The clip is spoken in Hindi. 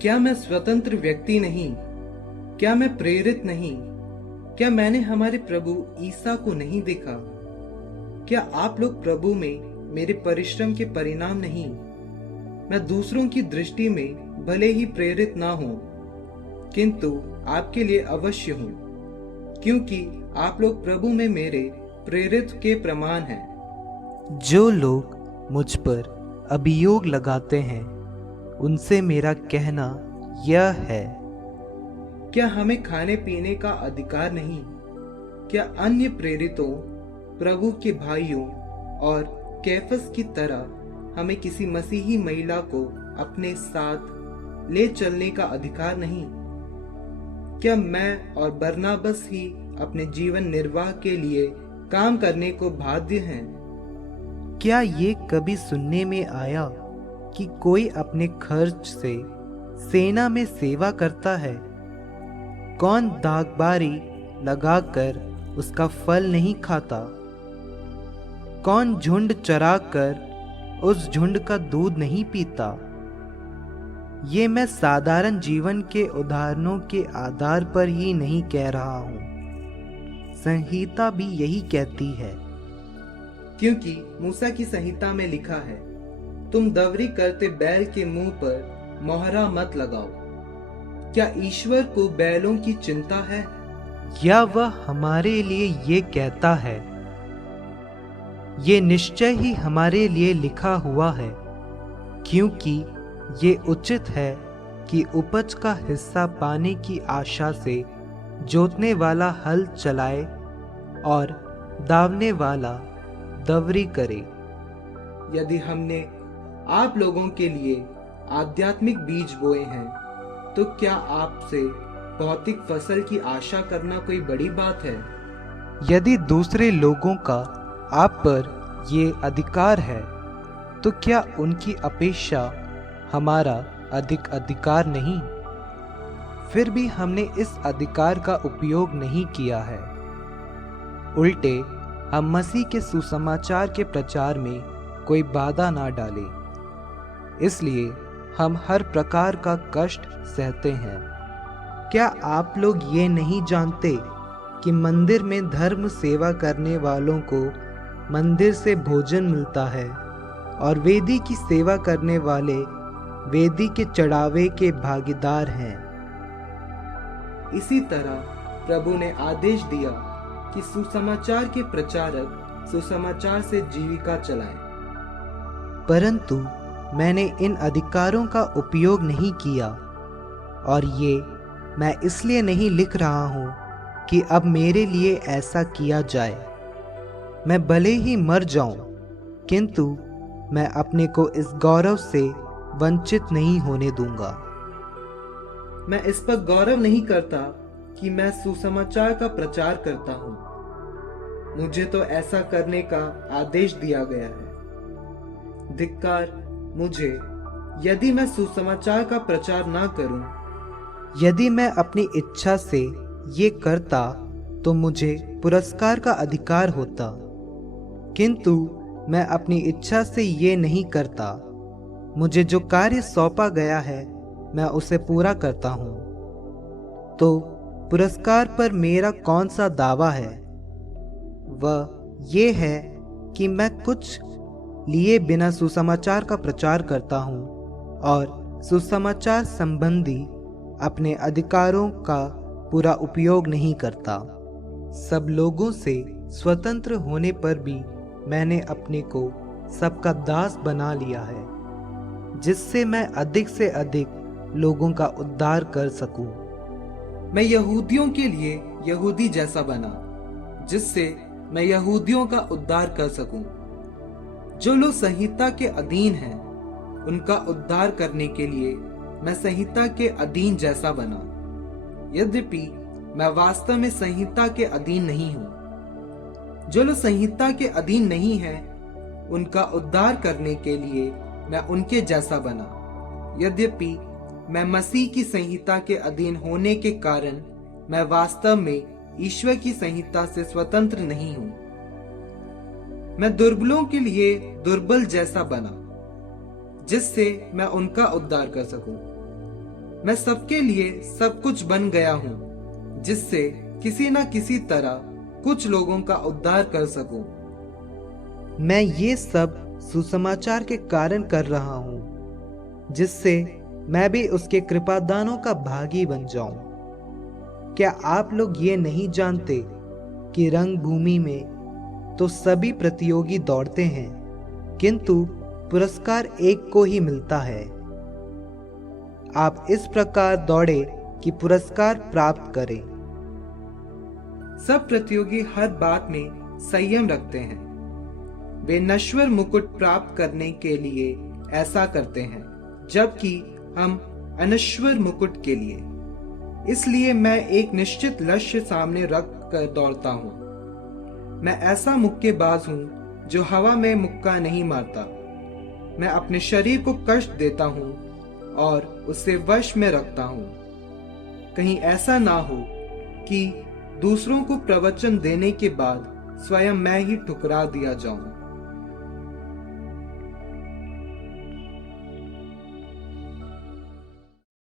क्या मैं स्वतंत्र व्यक्ति नहीं? क्या मैं प्रेरित नहीं? क्या मैंने हमारे प्रभु ईसा को नहीं देखा? क्या आप लोग प्रभु में मेरे परिश्रम के परिणाम नहीं? मैं दूसरों की दृष्टि में भले ही प्रेरित ना हूं, किंतु आपके लिए अवश्य हूं, क्योंकि आप लोग प्रभु में मेरे प्रेरित के प्रमाण हैं। जो लोग मुझ पर अभियोग लगाते हैं, उनसे मेरा कहना यह है, क्या हमें खाने पीने का अधिकार नहीं? क्या अन्य प्रेरितों, प्रभु के भाइयों और कैफस की तरह हमें किसी मसीही महिला को अपने साथ ले चलने का अधिकार नहीं? क्या मैं और बरनाबस ही अपने जीवन निर्वाह के लिए काम करने को बाध्य हैं? क्या ये कभी सुनने में आया कि कोई अपने खर्च से सेना में सेवा करता है? कौन दागबारी लगाकर उसका फल नहीं खाता? कौन झुंड चराकर उस झुंड का दूध नहीं पीता? ये मैं साधारण जीवन के उदाहरणों के आधार पर ही नहीं कह रहा हूं, संहिता भी यही कहती है। क्योंकि मूसा की संहिता में लिखा है, तुम दवरी करते बैल के मुंह पर मोहरा मत लगाओ। क्या ईश्वर को बैलों की चिंता है? या वह हमारे लिए ये कहता है, ये निश्चय ही हमारे लिए लिखा हुआ है, क्योंकि ये उचित है कि उपज का हिस्सा पाने की आशा से जोतने वाला हल चलाए और दावने वाला दवरी करे। यदि हमने आप लोगों के लिए आध्यात्मिक बीज बोए हैं, तो क्या आपसे भौतिक फसल की आशा करना कोई बड़ी बात है? यदि दूसरे लोगों का आप पर ये अधिकार है, तो क्या उनकी अपेक्षा हमारा अधिक अधिकार नहीं? फिर भी हमने इस अधिकार का उपयोग नहीं किया है। उल्टे हम मसीह के सुसमाचार के प्रचार में कोई बाधा ना डालें, इसलिए हम हर प्रकार का कष्ट सहते हैं। क्या आप लोग ये नहीं जानते कि मंदिर में धर्म सेवा करने वालों को मंदिर से भोजन मिलता है और वेदी की सेवा करने वाले वेदी के चढ़ावे के भागीदार हैं? इसी तरह प्रभु ने आदेश दिया कि सुसमाचार के प्रचारक सुसमाचार से जीविका चलाएं। परंतु मैंने इन अधिकारों का उपयोग नहीं किया, और ये मैं इसलिए नहीं लिख रहा हूं कि अब मेरे लिए ऐसा किया जाए। मैं भले ही मर जाऊं, किंतु मैं अपने को इस गौरव से वंचित नहीं होने दूंगा। मैं इस पर गौरव नहीं करता कि मैं सुसमाचार का प्रचार करता हूं। मुझे तो ऐसा करने का आदेश दिया गया है। धिक्कार मुझे, यदि मैं सुसमाचार का प्रचार ना करूं। यदि मैं अपनी इच्छा से ये करता तो मुझे पुरस्कार का अधिकार होता, किंतु मैं अपनी इच्छा से ये नहीं करता। मुझे जो कार्य सौंपा गया है, मैं उसे पूरा करता हूँ। तो पुरस्कार पर मेरा कौन सा दावा है? वह ये है कि मैं कुछ लिए बिना सुसमाचार का प्रचार करता हूँ और सुसमाचार संबंधी अपने अधिकारों का पूरा उपयोग नहीं करता। सब लोगों से स्वतंत्र होने पर भी मैंने अपने को सबका दास बना लिया है, जिससे मैं अधिक से अधिक लोगों का उद्धार कर सकूं। मैं यहूदियों के लिए यहूदी जैसा बना, जिससे मैं यहूदियों का उद्धार कर सकूं। जो लोग संहिता के अधीन हैं, उनका उद्धार करने के लिए मैं संहिता के अधीन जैसा बना, यद्यपि मैं वास्तव में संहिता के अधीन नहीं हूं। जो लोग संहिता के अधीन नहीं हैं, उनका उद्धार करने के लिए मैं उनके जैसा बना, यद्यपि मैं मसीह की संहिता के अधीन होने के कारण मैं वास्तव में ईश्वर की संहिता से स्वतंत्र नहीं हूं। मैं दुर्बलों के लिए दुर्बल जैसा बना, जिससे मैं उनका उद्धार कर सकूं। मैं सबके लिए सब कुछ बन गया हूँ, जिससे किसी न किसी तरह कुछ लोगों का उद्धार कर सकूं। मैं ये सब सुसमाचार के कारण कर रहा हूँ, जिससे मैं भी उसके कृपादानों का भागी बन जाऊं। क्या आप लोग ये नहीं जानते कि रंगभूमि में तो सभी प्रतियोगी दौड़ते हैं, किंतु पुरस्कार एक को ही मिलता है। आप इस प्रकार दौड़े कि पुरस्कार प्राप्त करें। सब प्रतियोगी हर बात में संयम रखते हैं। वे नश्वर मुकुट प्राप्त करने के लिए ऐसा करते हैं, जबकि हम अनश्वर मुकुट के लिए। इसलिए मैं एक निश्चित लक्ष्य सामने रख कर दौड़ता हूँ। मैं ऐसा मुक्केबाज हूँ जो हवा में मुक्का नहीं मारता। मैं अपने शरीर को कष्ट देता हूँ और उसे वश में रखता हूँ। कहीं ऐसा ना हो कि दूसरों को प्रवचन देने के बाद स्वयं मैं ही ठुकरा दिया जाऊं।